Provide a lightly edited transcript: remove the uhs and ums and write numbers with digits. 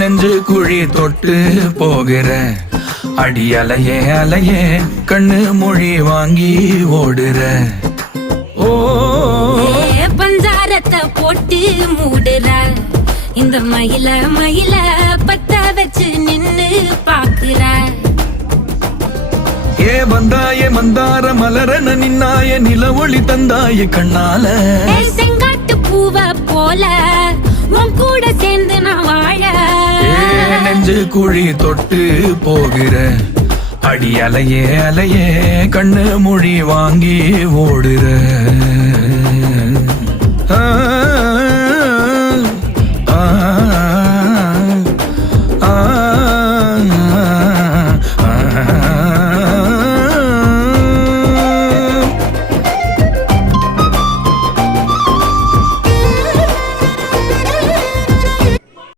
நெஞ்சு குழி தொட்டு போகிற அடி அலையே அலையே கண்ணு மொழி வாங்கி ஓடுற. ஓ பஞ்சாரத்தை போட்டு மூடுற இந்த மயில மயில பத்த வச்சு நின்னு பாக்குற. ஏ வந்தாய மந்தார மலரன நின்னாய நில ஒளி தந்தாய கண்ணால. செங்காட்டு பூவ போல உன் கூட சேர்ந்து நான் வாழ. நெஞ்சு குழி தொட்டு போகிற அடி அலையே அலையே கண்ணு மொழி வாங்கி ஓடுற.